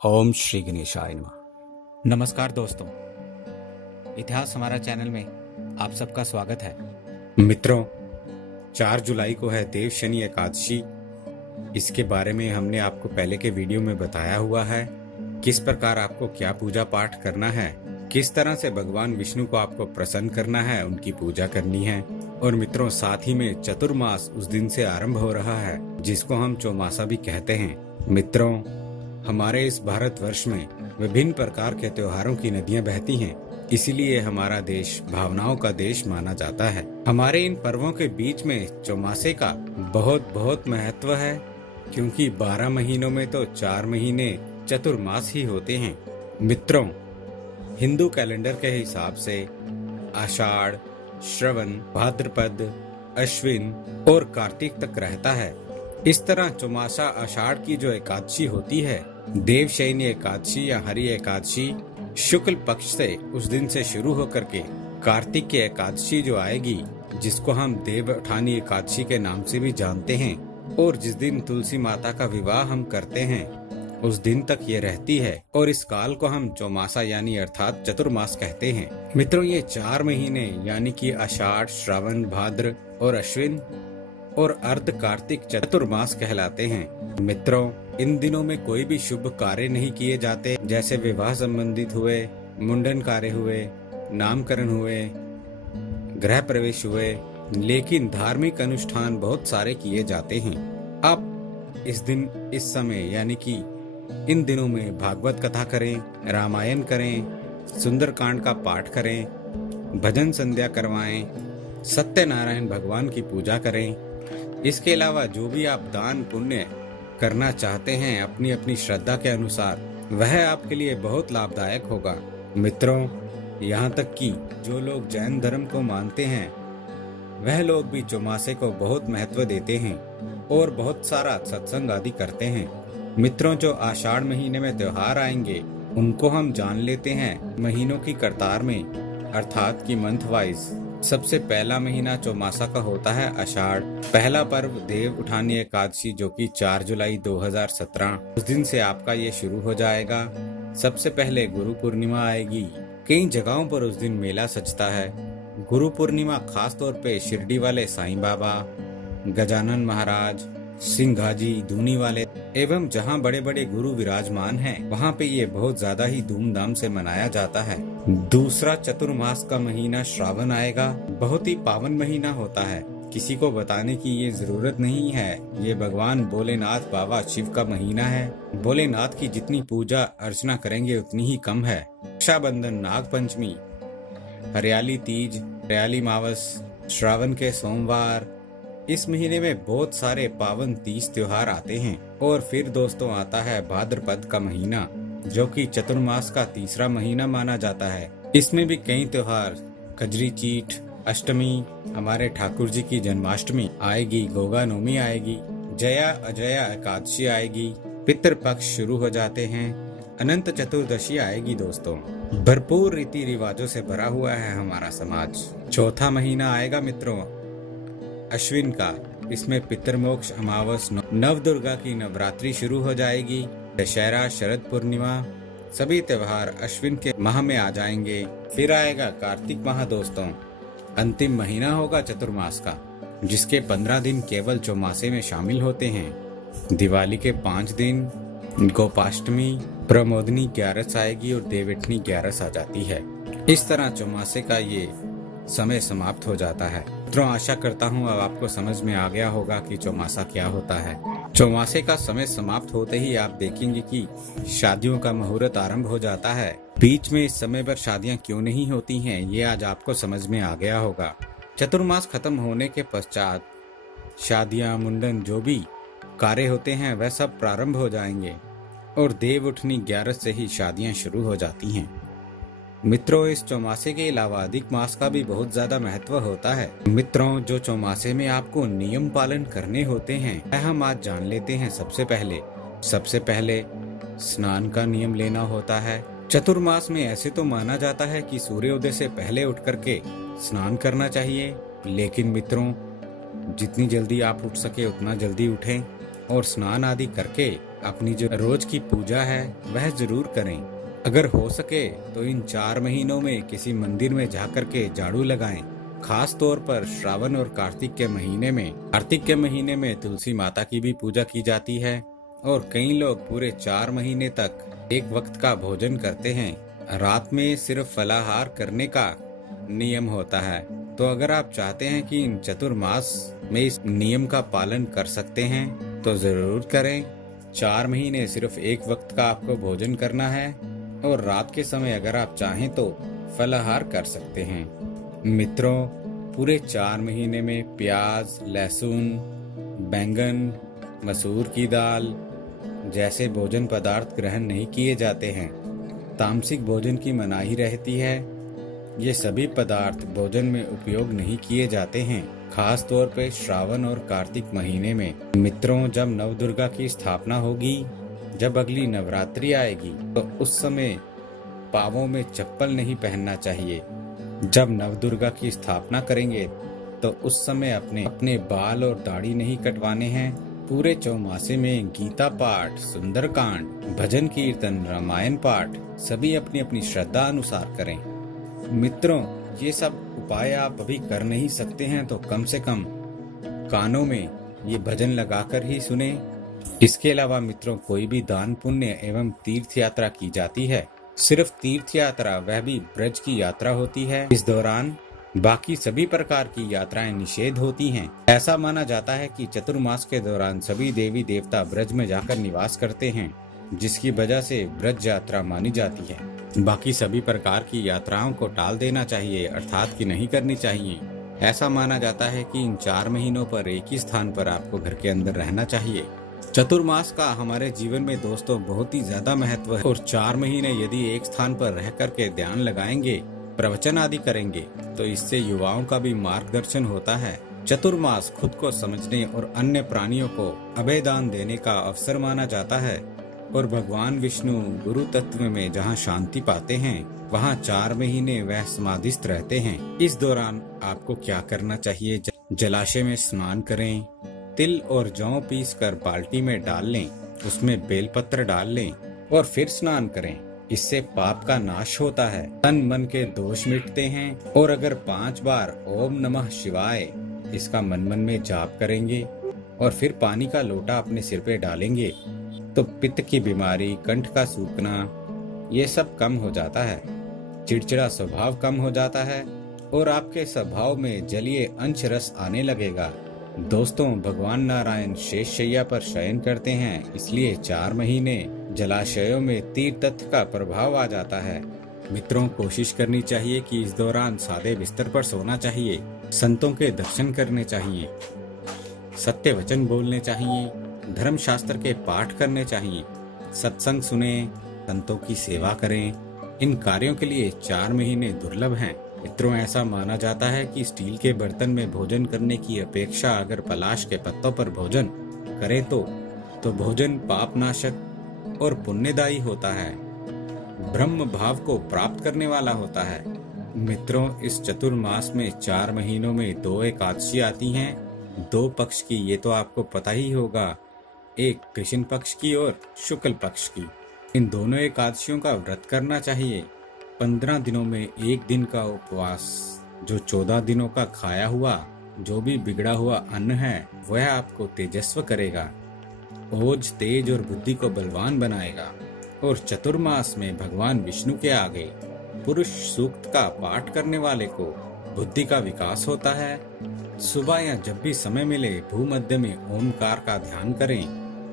ओम श्री गणेशाय नमः। नमस्कार दोस्तों, इतिहास हमारा चैनल में आप सबका स्वागत है। मित्रों, 4 जुलाई को है देव शनि एकादशी। इसके बारे में हमने आपको पहले के वीडियो में बताया हुआ है किस प्रकार आपको क्या पूजा पाठ करना है, किस तरह से भगवान विष्णु को आपको प्रसन्न करना है, उनकी पूजा करनी है। और मित्रों, साथ ही में चतुर्मास उस दिन से आरंभ हो रहा है जिसको हम चौमासा भी कहते हैं। मित्रों, हमारे इस भारतवर्ष में विभिन्न प्रकार के त्योहारों की नदियां बहती हैं, इसीलिए हमारा देश भावनाओं का देश माना जाता है। हमारे इन पर्वों के बीच में चौमासे का बहुत बहुत महत्व है, क्योंकि 12 महीनों में तो 4 महीने चतुर्मास ही होते हैं। मित्रों, हिंदू कैलेंडर के हिसाब से आषाढ़, श्रवण, भाद्रपद, अश्विन और कार्तिक तक रहता है। इस तरह चौमासा आषाढ़ की जो एकादशी होती है, देवशयनी एकादशी या हरि एकादशी, शुक्ल पक्ष से उस दिन से शुरू होकर के कार्तिक की एकादशी जो आएगी, जिसको हम देवउठानी एकादशी के नाम से भी जानते हैं, और जिस दिन तुलसी माता का विवाह हम करते हैं उस दिन तक ये रहती है। और इस काल को हम चौमासा यानी अर्थात चतुर्मास कहते हैं। मित्रों, ये 4 महीने यानी कि आषाढ़, श्रावण, भाद्र और अश्विन और अर्ध कार्तिक चतुर्मास कहलाते हैं। मित्रों, इन दिनों में कोई भी शुभ कार्य नहीं किए जाते, जैसे विवाह संबंधित हुए, मुंडन कार्य हुए, नामकरण हुए, गृह प्रवेश हुए, लेकिन धार्मिक अनुष्ठान बहुत सारे किए जाते हैं। आप इस दिन, इस समय यानी कि इन दिनों में भागवत कथा करें, रामायण करें, सुंदरकांड का पाठ करें, भजन संध्या करवाएं, सत्यनारायण भगवान की पूजा करें। इसके अलावा जो भी आप दान पुण्य करना चाहते हैं अपनी अपनी श्रद्धा के अनुसार, वह आपके लिए बहुत लाभदायक होगा। मित्रों, यहाँ तक कि जो लोग जैन धर्म को मानते हैं वह लोग भी चौमासे को बहुत महत्व देते हैं और बहुत सारा सत्संग आदि करते हैं। मित्रों, जो आषाढ़ महीने में त्योहार आएंगे उनको हम जान लेते हैं महीनों की कतार में, अर्थात कि मंथ वाइज। सबसे पहला महीना चौमासा का होता है आषाढ़। पहला पर्व देव उठानी एकादशी, जो कि 4 जुलाई 2017, उस दिन से आपका ये शुरू हो जाएगा। सबसे पहले गुरु पूर्णिमा आएगी। कई जगहों पर उस दिन मेला सजता है। गुरु पूर्णिमा खास तौर पे शिरडी वाले साईं बाबा, गजानन महाराज, सिंघाजी, धूनी वाले एवं जहाँ बड़े बड़े गुरु विराजमान हैं, वहाँ पे ये बहुत ज्यादा ही धूमधाम से मनाया जाता है। दूसरा चतुर्मास का महीना श्रावण आएगा। बहुत ही पावन महीना होता है, किसी को बताने की ये जरूरत नहीं है। ये भगवान भोलेनाथ बाबा शिव का महीना है। भोलेनाथ की जितनी पूजा अर्चना करेंगे उतनी ही कम है। रक्षाबंधन, नाग पंचमी, हरियाली तीज, हरियाली मावस, श्रावण के सोमवार, इस महीने में बहुत सारे पावन तीज त्योहार आते हैं। और फिर दोस्तों आता है भाद्रपद का महीना, जो कि चतुर्मास का तीसरा महीना माना जाता है। इसमें भी कई त्योहार, कजरी चीठ, अष्टमी, हमारे ठाकुर जी की जन्माष्टमी आएगी, गोगा नवमी आएगी, जया अजया एकादशी आएगी, पितृपक्ष शुरू हो जाते हैं, अनंत चतुर्दशी आएगी। दोस्तों, भरपूर रीति रिवाजों से भरा हुआ है हमारा समाज। चौथा महीना आएगा मित्रों अश्विन का। इसमें पितृमोक्ष, अमावस, नवदुर्गा की नवरात्रि शुरू हो जाएगी। दशहरा, शरद पूर्णिमा, सभी त्योहार अश्विन के माह में आ जाएंगे। फिर आएगा कार्तिक माह। दोस्तों, अंतिम महीना होगा चतुर्मास का, जिसके 15 दिन केवल चौमासे में शामिल होते हैं। दिवाली के 5 दिन, गोपाष्टमी, प्रमोदनी 11 आएगी और देवउठनी 11 आ जाती है। इस तरह चौमासे का ये समय समाप्त हो जाता है। मित्रों, आशा करता हूँ अब आपको समझ में आ गया होगा कि चौमासा क्या होता है। चौमासे का समय समाप्त होते ही आप देखेंगे कि शादियों का मुहूर्त आरंभ हो जाता है। बीच में इस समय पर शादियाँ क्यों नहीं होती हैं, ये आज आपको समझ में आ गया होगा। चतुर्मास खत्म होने के पश्चात शादियाँ, मुंडन, जो भी कार्य होते हैं वह सब प्रारंभ हो जाएंगे और देवउठनी 11 से ही शादियाँ शुरू हो जाती हैं। मित्रों, इस चौमासे के अलावा अधिक मास का भी बहुत ज्यादा महत्व होता है। मित्रों, जो चौमासे में आपको नियम पालन करने होते हैं वह हम आज जान लेते हैं। सबसे पहले स्नान का नियम लेना होता है। चतुर्मास में ऐसे तो माना जाता है कि सूर्योदय से पहले उठ करके स्नान करना चाहिए, लेकिन मित्रों, जितनी जल्दी आप उठ सके उतना जल्दी उठें। और स्नान आदि करके अपनी जो रोज की पूजा है वह जरूर करें। अगर हो सके तो इन 4 महीनों में किसी मंदिर में जाकर के झाड़ू लगाएं। खास तौर पर श्रावण और कार्तिक के महीने में तुलसी माता की भी पूजा की जाती है और कई लोग पूरे 4 महीने तक एक वक्त का भोजन करते हैं। रात में सिर्फ फलाहार करने का नियम होता है। तो अगर आप चाहते हैं कि इन चतुर्मास में इस नियम का पालन कर सकते हैं तो जरूर करें। 4 महीने सिर्फ एक वक्त का आपको भोजन करना है और रात के समय अगर आप चाहें तो फलाहार कर सकते हैं। मित्रों, पूरे 4 महीने में प्याज, लहसुन, बैंगन, मसूर की दाल जैसे भोजन पदार्थ ग्रहण नहीं किए जाते हैं। तामसिक भोजन की मनाही रहती है। ये सभी पदार्थ भोजन में उपयोग नहीं किए जाते हैं, खास तौर पे श्रावण और कार्तिक महीने में। मित्रों, जब नवदुर्गा की स्थापना होगी, जब अगली नवरात्रि आएगी, तो उस समय पांवों में चप्पल नहीं पहनना चाहिए। जब नवदुर्गा की स्थापना करेंगे तो उस समय अपने बाल और दाढ़ी नहीं कटवाने हैं। पूरे चौमासे में गीता पाठ, सुंदरकांड, भजन कीर्तन, रामायण पाठ सभी अपनी अपनी श्रद्धा अनुसार करें। मित्रों, ये सब उपाय आप अभी कर नहीं सकते हैं तो कम से कम कानों में ये भजन लगाकर ही सुने। इसके अलावा मित्रों, कोई भी दान पुण्य एवं तीर्थ यात्रा की जाती है, सिर्फ तीर्थ यात्रा, वह भी ब्रज की यात्रा होती है। इस दौरान बाकी सभी प्रकार की यात्राएं निषेध होती हैं। ऐसा माना जाता है कि चतुर्मास के दौरान सभी देवी देवता ब्रज में जाकर निवास करते हैं, जिसकी वजह से ब्रज यात्रा मानी जाती है। बाकी सभी प्रकार की यात्राओं को टाल देना चाहिए, अर्थात कि नहीं करनी चाहिए। ऐसा माना जाता है कि इन 4 महीनों पर एक ही स्थान पर आपको घर के अंदर रहना चाहिए। चतुर्मास का हमारे जीवन में दोस्तों बहुत ही ज्यादा महत्व है और 4 महीने यदि एक स्थान पर रह करके ध्यान लगाएंगे, प्रवचन आदि करेंगे, तो इससे युवाओं का भी मार्गदर्शन होता है। चतुर्मास खुद को समझने और अन्य प्राणियों को अभयदान देने का अवसर माना जाता है और भगवान विष्णु गुरु तत्व में जहाँ शांति पाते हैं, वहाँ 4 महीने वह समाधिस्थ रहते हैं। इस दौरान आपको क्या करना चाहिए? जलाशय में स्नान करें, तिल और जौ पीस कर बाल्टी में डाल लें, उसमें बेलपत्र डाल लें और फिर स्नान करें। इससे पाप का नाश होता है, तन मन के दोष मिटते हैं। और अगर 5 बार ओम नमः शिवाय इसका मन मन में जाप करेंगे और फिर पानी का लोटा अपने सिर पे डालेंगे तो पित्त की बीमारी, कंठ का सूखना, ये सब कम हो जाता है। चिड़चिड़ा स्वभाव कम हो जाता है और आपके स्वभाव में जलीय अंश रस आने लगेगा। दोस्तों, भगवान नारायण शेष शैया पर शयन करते हैं, इसलिए 4 महीने जलाशयों में तीर्थ तत्व का प्रभाव आ जाता है। मित्रों, कोशिश करनी चाहिए कि इस दौरान सादे बिस्तर पर सोना चाहिए, संतों के दर्शन करने चाहिए, सत्य वचन बोलने चाहिए, धर्म शास्त्र के पाठ करने चाहिए, सत्संग सुने, संतों की सेवा करें। इन कार्यों के लिए 4 महीने दुर्लभ हैं। मित्रों, ऐसा माना जाता है कि स्टील के बर्तन में भोजन करने की अपेक्षा अगर पलाश के पत्तों पर भोजन करें तो भोजन पापनाशक और पुण्यदायी होता है, ब्रह्म भाव को प्राप्त करने वाला होता है। मित्रों, इस चतुर्मास में 4 महीनों में 2 एकादशी आती हैं, 2 पक्ष की, ये तो आपको पता ही होगा, एक कृष्ण पक्ष की और शुक्ल पक्ष की। इन दोनों एकादशियों का व्रत करना चाहिए। 15 दिनों में 1 दिन का उपवास, जो 14 दिनों का खाया हुआ जो भी बिगड़ा हुआ अन्न है वह आपको तेजस्व करेगा, ओज, तेज और बुद्धि को बलवान बनाएगा। और चतुर्मास में भगवान विष्णु के आगे पुरुष सूक्त का पाठ करने वाले को बुद्धि का विकास होता है। सुबह या जब भी समय मिले भूमध्य में ओमकार का ध्यान करें,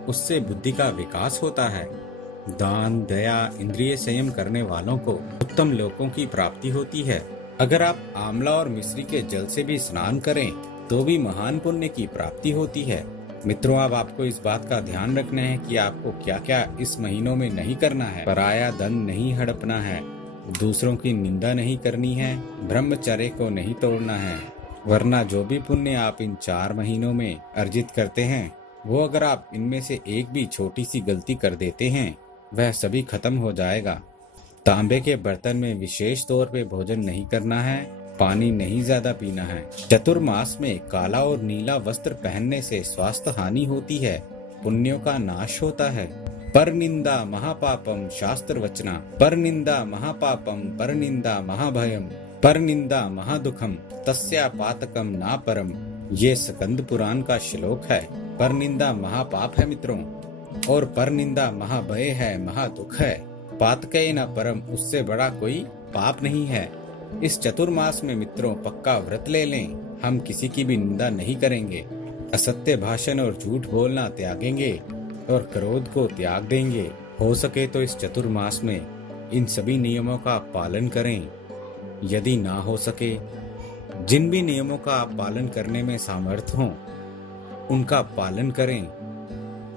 उससे बुद्धि का विकास होता है। दान, दया, इंद्रिय संयम करने वालों को उत्तम लोकों की प्राप्ति होती है। अगर आप आंवला और मिश्री के जल से भी स्नान करें तो भी महान पुण्य की प्राप्ति होती है। मित्रों, अब आपको इस बात का ध्यान रखना है कि आपको क्या क्या इस महीनों में नहीं करना है। पराया धन नहीं हड़पना है, दूसरों की निंदा नहीं करनी है, ब्रह्मचर्य को नहीं तोड़ना है, वरना जो भी पुण्य आप इन 4 महीनों में अर्जित करते हैं वो अगर आप इनमें से एक भी छोटी सी गलती कर देते हैं वह सभी खत्म हो जाएगा। तांबे के बर्तन में विशेष तौर पे भोजन नहीं करना है, पानी नहीं ज्यादा पीना है। चतुर्मास में काला और नीला वस्त्र पहनने से स्वास्थ्य हानि होती है, पुण्यों का नाश होता है। पर निंदा महापापम शास्त्र वचना, पर निंदा महापापम, पर निंदा महाभयम, पर निंदा महादुखम, तस्या पातकम ना परम। ये स्कंद पुराण का श्लोक है। पर निंदा महापाप है मित्रों, और पर निंदा महाभय है, महादुख है। पातकय न परम, उससे बड़ा कोई पाप नहीं है। इस चतुर्मास में मित्रों पक्का व्रत ले लें। हम किसी की भी निंदा नहीं करेंगे, असत्य भाषण और झूठ बोलना त्यागेंगे और क्रोध को त्याग देंगे। हो सके तो इस चतुर्मास में इन सभी नियमों का पालन करें। यदि ना हो सके, जिन भी नियमों का आप पालन करने में सामर्थ्य हो उनका पालन करें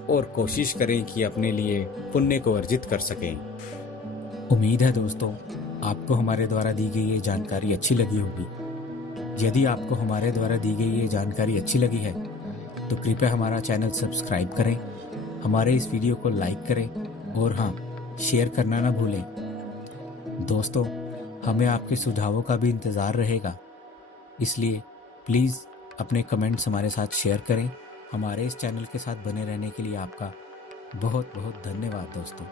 और कोशिश करें कि अपने लिए पुण्य को अर्जित कर सकें। उम्मीद है दोस्तों आपको हमारे द्वारा दी गई ये जानकारी अच्छी लगी होगी। यदि आपको हमारे द्वारा दी गई ये जानकारी अच्छी लगी है तो कृपया हमारा चैनल सब्सक्राइब करें, हमारे इस वीडियो को लाइक करें और हाँ, शेयर करना ना भूलें। दोस्तों, हमें आपके सुझावों का भी इंतज़ार रहेगा, इसलिए प्लीज़ अपने कमेंट्स हमारे साथ शेयर करें। हमारे इस चैनल के साथ बने रहने के लिए आपका बहुत बहुत धन्यवाद दोस्तों।